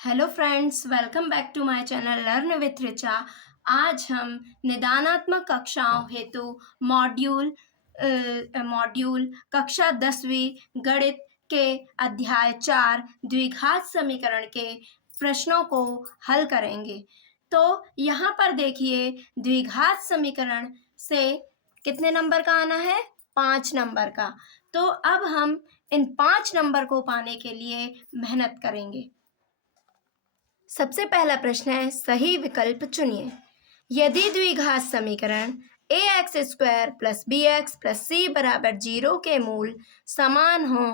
Hello friends, welcome back to my channel learn with Richa. आज हम निदानात्मक कक्षाओं हेतु मॉड्यूल कक्षा 10वीं गणित के अध्याय 4 द्विघात समीकरण के प्रश्नों को हल करेंगे। तो यहाँ पर देखिए, द्विघात समीकरण से कितने नंबर का आना है? 5 नंबर का। तो अब हम इन 5 नंबर को पाने के लिए मेहनत करेंगे। सबसे पहला प्रश्न है, सही विकल्प चुनिए। यदि द्विघात समीकरण ax² + bx + c बराबर 0 के मूल समान हो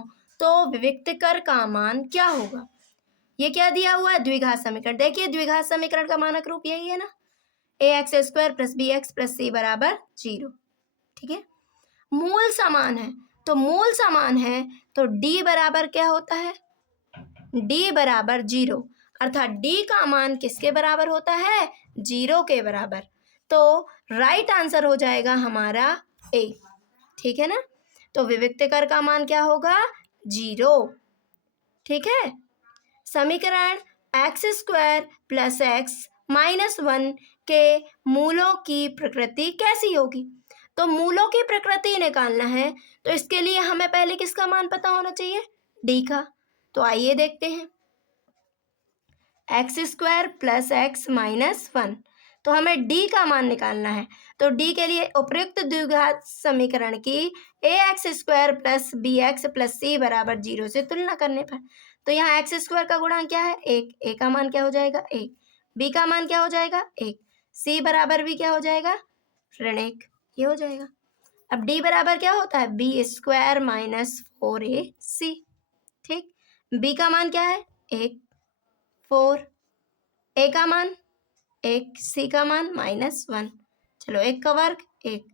तो विविक्तकर का मान क्या होगा? ये क्या दिया हुआ है? द्विघात समीकरण। देखिए, द्विघात समीकरण का मानक रूप यही है ना, ax² + bx + c बराबर 0। ठीक है, मूल समान है तो मूल समान है तो d बराबर क्या होता है? d बराबर 0, अर्थात d का मान किसके बराबर होता है? 0 के बराबर। तो राइट आंसर हो जाएगा हमारा ए। ठीक है ना, तो विविक्तकर का मान क्या होगा? 0। ठीक है, समीकरण x² + x - 1 के मूलों की प्रकृति कैसी होगी? तो मूलों की प्रकृति निकालना है तो इसके लिए हमें पहले किसका मान पता होना चाहिए? d का। तो आइए देखते हैं, x² + x - 1, तो हमें d का मान निकालना है। तो d के लिए उपयुक्त द्विघात समीकरण की ax² + bx + c बराबर 0 से तुलना करने पर, तो यहाँ x² का गुणांक क्या है? 1, a का मान क्या हो जाएगा? 1, b का मान क्या हो जाएगा? 1, c बराबर भी क्या हो जाएगा? ऋण 1, ये हो जाएगा। अब d बराबर क्या होता है? b² - 4ac। ठीक, b का मान क्या है? 1, 4, a का मान 1, c का मान -1। चलो, 1 का वर्ग 1,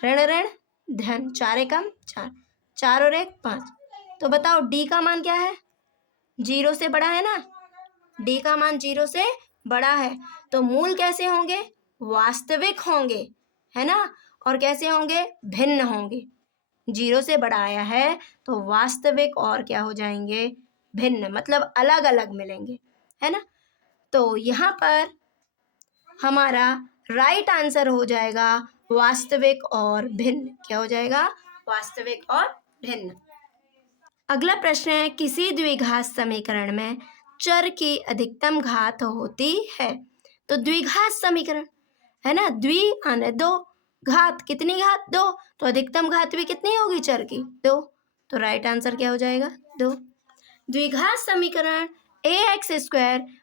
ऋण ऋण धन, 4 एकम 4, 4 और 1 5। तो बताओ d का मान क्या है? 0 से बड़ा है ना, d का मान 0 से बड़ा है तो मूल कैसे होंगे? वास्तविक होंगे, है ना। और कैसे होंगे? भिन्न होंगे। 0 से बड़ा आया है तो वास्तविक और क्या हो जाएंगे? भिन्न, मतलब अलग अलग मिलेंगे, है ना। तो यहाँ पर हमारा राइट आंसर हो जाएगा वास्तविक और भिन्न। क्या हो जाएगा? वास्तविक और भिन्न। अगला प्रश्न है, किसी द्विघात समीकरण में चर की अधिकतम घात होती है। तो द्विघात समीकरण है ना, द्वि आने 2, घात कितनी घात? 2, तो अधिकतम घात भी कितनी होगी चर की? 2। तो राइट आंसर क्या हो जाएगा? 2। द्विघात समीकरण ax²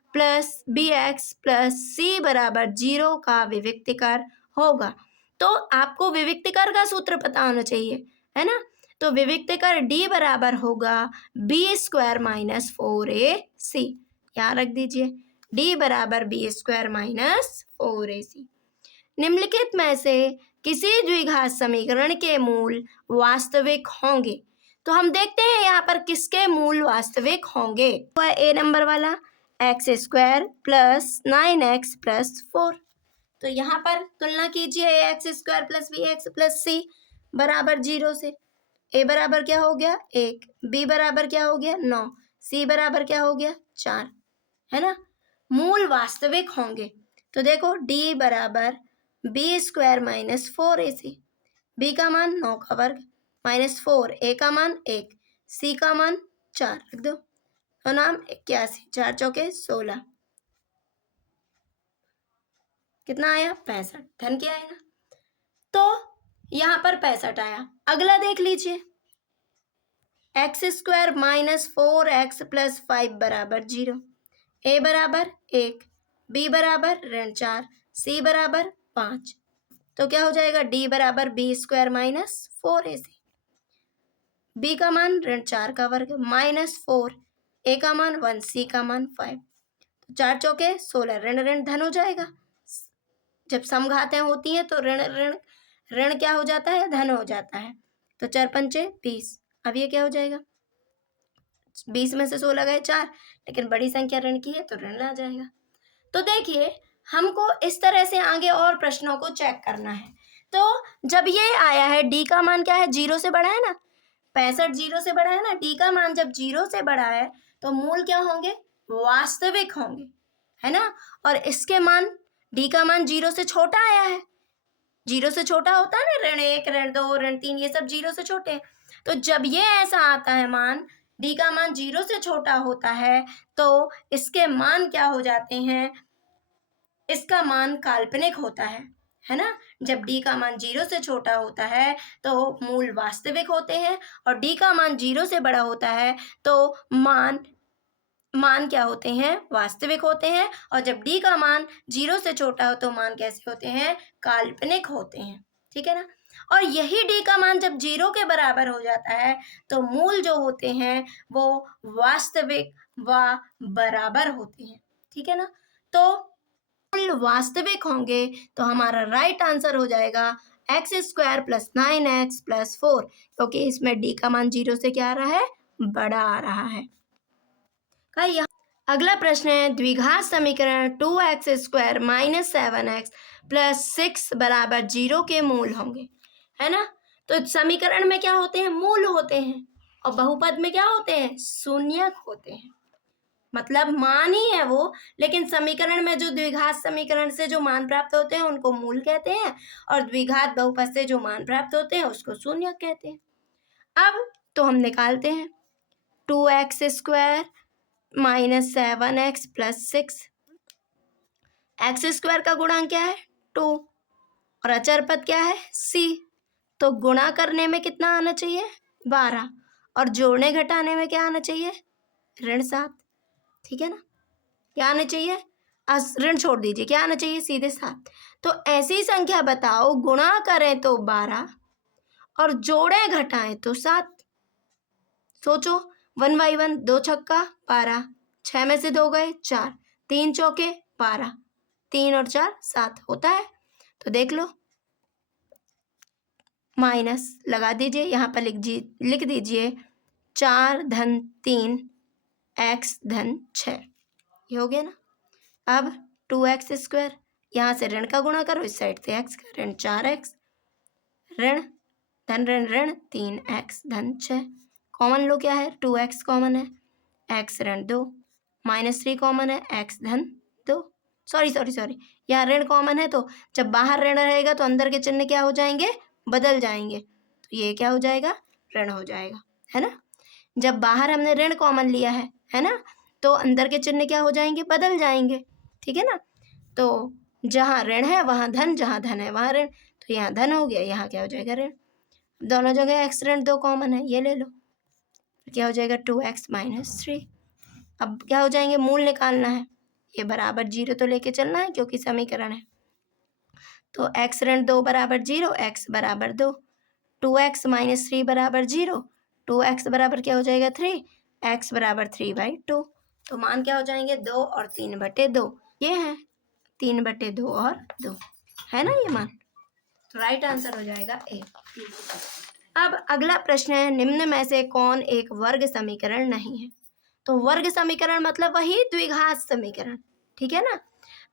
+ bx + c बराबर 0 का विविक्तकर होगा। तो आपको विविक्तकर का सूत्र पता होना चाहिए, है ना। तो विविक्तकर d बराबर होगा b² - 4ac। यहाँ रख दीजिए, d बराबर b² - 4ac। निम्नलिखित में से किसी द्विघात समीकरण के मूल वास्तविक होंगे। तो हम देखते हैं यहाँ पर किसके मूल वास्तविक होंगे। तो ए नंबर वाला, x² + 9x + 4। तो यहाँ पर तुलना कीजिए ax² + bx + c बराबर 0 से। a बराबर क्या हो गया? 1, b बराबर क्या हो गया? 9, c बराबर क्या हो गया? 4, है ना। मूल वास्तविक होंगे तो देखो, d बराबर b² - 4ac, b का मान 9 का वर्ग -4, a का मान 1, c का मान 4 रख दो, तो नाम 81, 4 चौके 16, कितना आया? 65। धन क्या आएगा? तो यहाँ पर 65 आया। अगला देख लीजिए, x² - 4x + 5 बराबर 0, a बराबर 1, b बराबर ऋण 4, c बराबर 5। तो क्या हो जाएगा? d बराबर b² - 4ac, b का मान ऋण 4 का वर्ग -4, a का मान 1, c का मान 5। तो 4 चौके 16, ऋण ऋण धन हो जाएगा। जब समघातें होती हैं तो ऋण ऋण ऋण क्या हो जाता है? धन हो जाता है। तो 4 पंचे 20। अब ये क्या हो जाएगा? 20 में से 16 गए 4, लेकिन बड़ी संख्या ऋण की है तो ऋण आ जाएगा। तो देखिए, हमको इस तरह से आगे और प्रश्नों को चेक करना है। तो जब ये आया है, d का मान क्या है? 0 से बड़ा है ना, 65 0 से बड़ा है ना, d का मान जब 0 से बड़ा है तो मूल क्या होंगे? वास्तविक होंगे, है ना। और इसके मान, डी का मान 0 से छोटा आया है, 0 से छोटा होता है ना, ऋण 1, ऋण 2, ऋण 3, ये सब 0 से छोटे हैं। तो जब ये ऐसा आता है मान, डी का मान 0 से छोटा होता है, तो इसके मान क्या हो जाते हैं, इसका मान काल्पनिक होता है ना। जब डी का मान 0 से छोटा होता है तो मूल वास्तविक होते हैं, और डी का मान 0 से बड़ा होता है तो मान क्या होते हैं, वास्तविक होते हैं। और जब डी का मान 0 से छोटा हो तो मान कैसे होते हैं, काल्पनिक होते हैं, ठीक है ना। और यही डी का मान जब 0 के बराबर हो जाता है तो मूल जो होते हैं वो वास्तविक व बराबर होते हैं, ठीक है ना। तो मूल वास्तविक होंगे तो हमारा राइट आंसर हो जाएगा x² + 9x + 4, क्योंकि इसमें डी का मान 0 से क्या आ रहा है, बड़ा आ रहा है। अगला प्रश्न है, द्विघात समीकरण 2x² - 7x + 6 = 0 के मूल होंगे, है ना। तो समीकरण में क्या होते हैं, मूल होते हैं, और बहुपद में क्या होते हैं, शून्यक होते हैं, मतलब मान ही है वो, लेकिन समीकरण में जो द्विघात समीकरण से जो मान प्राप्त होते हैं उनको मूल कहते हैं, और द्विघात बहुपद से जो मान प्राप्त होते हैं उसको शून्यक कहते हैं। अब तो हम निकालते हैं, 2x² - 7x + 6, x² का गुणांक क्या है, 2, और अचर पद क्या है, c, तो गुणा करने में कितना आना चाहिए, 12, और जोड़ने घटाने में क्या आना चाहिए, ऋण 7, ठीक है ना। क्या आना चाहिए, ऋण छोड़ दीजिए, क्या आना चाहिए, सीधे 7। तो ऐसी संख्या बताओ, गुणा करें तो 12 और जोड़े घटाएं तो 7। सोचो, 1 बाई 1, 2 छक्का 12, 6 में से 2 गए 4, 3 चौके 12, 3 और 4 7 होता है। तो देख लो, माइनस लगा दीजिए, यहाँ पर लिख दीजिए 4 धन 3 x धन 6, ये हो गया ना। अब 2x², यहाँ से ऋण का गुणा करो, इस साइड से x का, ऋण 4x, ऋण धन ऋण ऋण 3x धन 6, कॉमन लो क्या है, 2x कॉमन है, x ऋण 2, -3 कॉमन है, x धन 2, सॉरी यहाँ ऋण कॉमन है, तो जब बाहर ऋण रहेगा तो अंदर के चिन्ह क्या हो जाएंगे, बदल जाएंगे, तो ये क्या हो जाएगा, ऋण हो जाएगा, है ना। जब बाहर हमने ऋण कॉमन लिया है ना, तो अंदर के चिन्ह क्या हो जाएंगे, बदल जाएंगे, ठीक है ना। तो जहाँ ऋण है वहाँ धन, जहाँ धन है वहाँ ऋण, तो यहाँ धन हो गया, यहाँ क्या हो जाएगा, ऋण। दोनों जगह x ऋण 2 कॉमन है, ये ले लो, क्या हो जाएगा, 2x - 3। अब क्या हो जाएंगे, मूल निकालना है, ये बराबर 0 तो लेके चलना है क्योंकि समीकरण है। तो x ऋण 2 बराबर 0, x बराबर 2, 2x - 3 बराबर 0, 2x बराबर क्या हो जाएगा, 3, x बराबर 3/2। तो मान क्या हो जाएंगे, 2 और 3/2, ये है 3/2 और 2, है ना ये मान। तो राइट आंसर हो जाएगा ए। अब अगला प्रश्न है, निम्न में से कौन एक वर्ग समीकरण नहीं है। तो वर्ग समीकरण मतलब वही द्विघात समीकरण, ठीक है ना।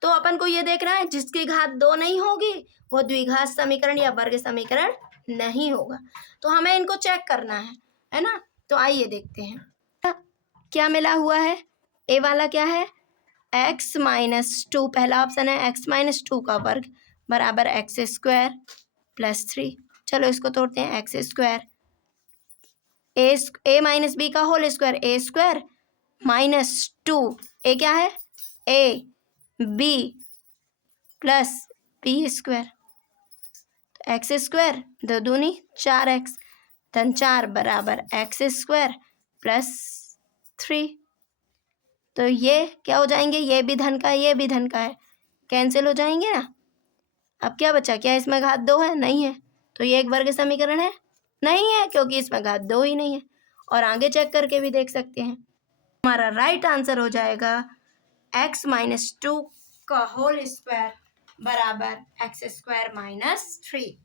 तो अपन को ये देखना है, जिसकी घात 2 नहीं होगी वो द्विघात समीकरण या वर्ग समीकरण नहीं होगा। तो हमें इनको चेक करना है ना। तो आइए देखते हैं क्या मिला हुआ है। ए वाला क्या है, x - 2, पहला ऑप्शन है, x - 2 का वर्ग बराबर x² + 3। चलो इसको तोड़ते हैं, x² a - b का होल स्क्वायर, a² -2, ए क्या है, a b + b², तो x² 2 दूनी 4x धन 4 बराबर x² + 3। तो ये क्या हो जाएंगे, ये भी धन का है, ये भी धन का है, कैंसिल हो जाएंगे ना। अब क्या बचा, क्या इसमें घात 2 है, नहीं है, तो ये एक वर्ग समीकरण है, नहीं है क्योंकि इसमें घात 2 ही नहीं है। और आगे चेक करके भी देख सकते हैं। हमारा राइट आंसर हो जाएगा x - 2 का होल स्क्वायर बराबर x² - 3,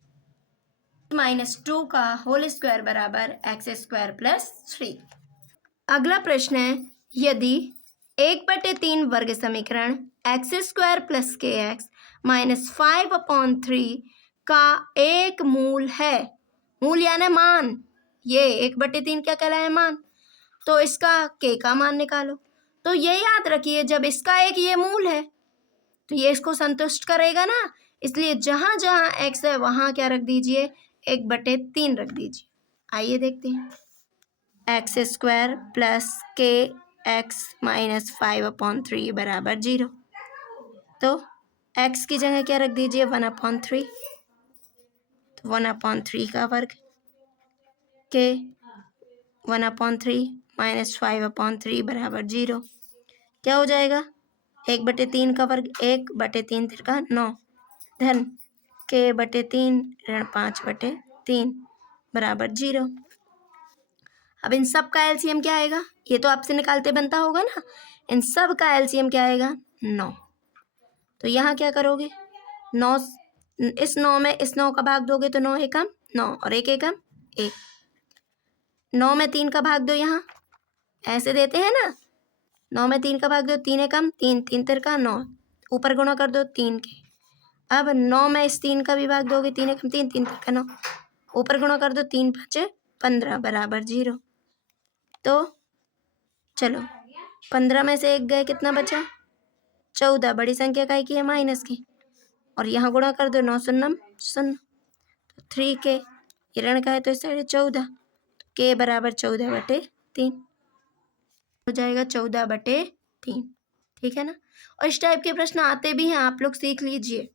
-2 का होल स्क्वायर बराबर x² + 3। अगला प्रश्न है, यदि 1/3 वर्ग समीकरण x² + kx - 5/3 का एक मूल है, मूल यानी मान, ये 1/3 क्या कहलाया, मान, तो इसका k का मान निकालो। तो ये याद रखिए, जब इसका एक ये मूल है तो ये इसको संतुष्ट करेगा ना, इसलिए जहाँ जहाँ x है वहाँ क्या रख दीजिए, 1/3 रख दीजिए। आइए देखते हैं, x² प्लस के एक्स माइनस 5/3 बराबर 0। तो x की जगह क्या रख दीजिए, 1/3। तो 1/3 का वर्ग के 1/3 माइनस 5/3 बराबर 0। क्या हो जाएगा, 1/3 का वर्ग, 1/3 तिरका 9, धन k/3 ऋण 5/3 बराबर 0। अब इन सब का एलसीएम क्या आएगा, ये तो आपसे निकालते बनता होगा ना, इन सब का एलसीएम क्या आएगा, 9। तो यहाँ क्या करोगे, 9, इस 9 में इस 9 का भाग दोगे तो 9 एकम 9 और 1 एकम 1। 9 में 3 का भाग दो, यहाँ ऐसे देते हैं ना, 9 में 3 का भाग दो, 3 एकम 3, 3 तिरका 9, ऊपर गुणा कर दो 3 के। अब 9 में इस 3 का भी भाग दोगे, 3 एकम 3, 3 तिरका 9, ऊपर गुणा कर दो 3 5 15 बराबर 0। तो चलो 15 में से 1 गए, कितना बचा, 14। बड़ी संख्या काय की है, माइनस की, और यहाँ गुणा कर दो 9 शून्य 0, तो 3 के, ये ऋण का है तो इस साइड 14, के बराबर 14/3 हो जाएगा, 14/3। ठीक है ना। और इस टाइप के प्रश्न आते भी हैं, आप लोग सीख लीजिए।